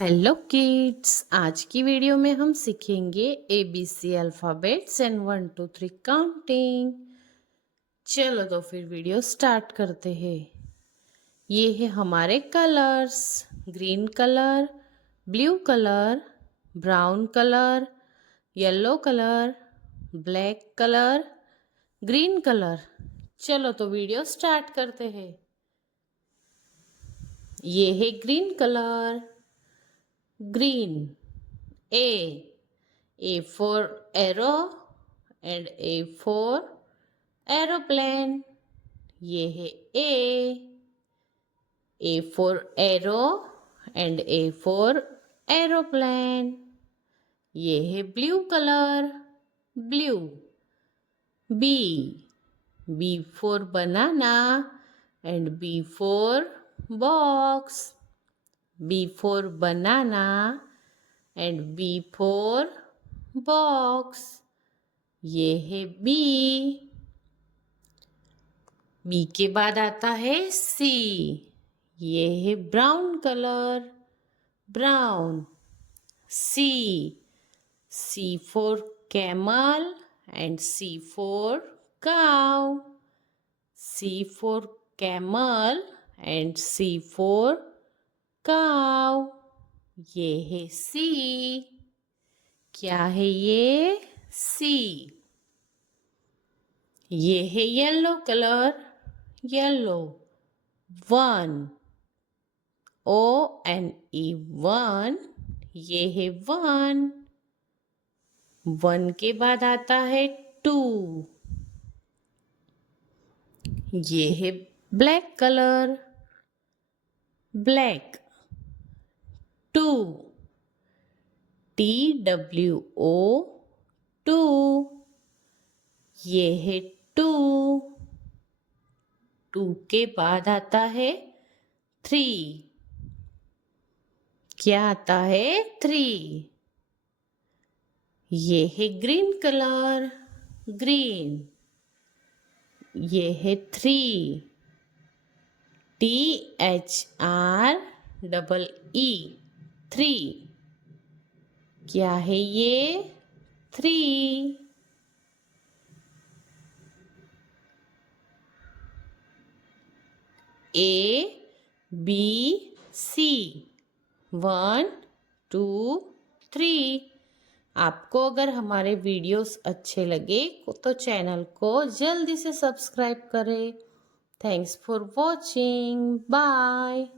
Hello kids, आज की video में हम सीखेंगे ABC अल्फ़ाबेट्स एंड 1 2 3 काउंटिंग। चलो तो फिर वीडियो स्टार्ट करते हैं। ये है हमारे colours, green colour, blue colour, brown colour, yellow colour, black colour, green colour. चलो तो वीडियो स्टार्ट करते हैं। ये है green colour, green. A for arrow and A for aeroplane. ये है A for arrow and A for aeroplane. ये है blue color, blue. B for banana and B for box. B for banana and B for box. ये है B. B के बाद आता है C. ये है brown colour, brown. C. C for camel and C for cow. C for camel and C for cow. ये है C. क्या है ये? C. ये है येलो कलर, येलो. 1. ONE 1. ये है 1. 1 के बाद आता है 2. ये है ब्लैक कलर, ब्लैक. 2. TWO 2. ये है 2. 2 के बाद आता है 3. क्या आता है? 3. ये है ग्रीन कलर, ग्रीन. ये है 3. THREE 3. क्या है ये? 3. ABC 1 2 3. आपको अगर हमारे वीडियोस अच्छे लगे तो चैनल को जल्दी से सब्सक्राइब करें. Thanks for watching. बाय.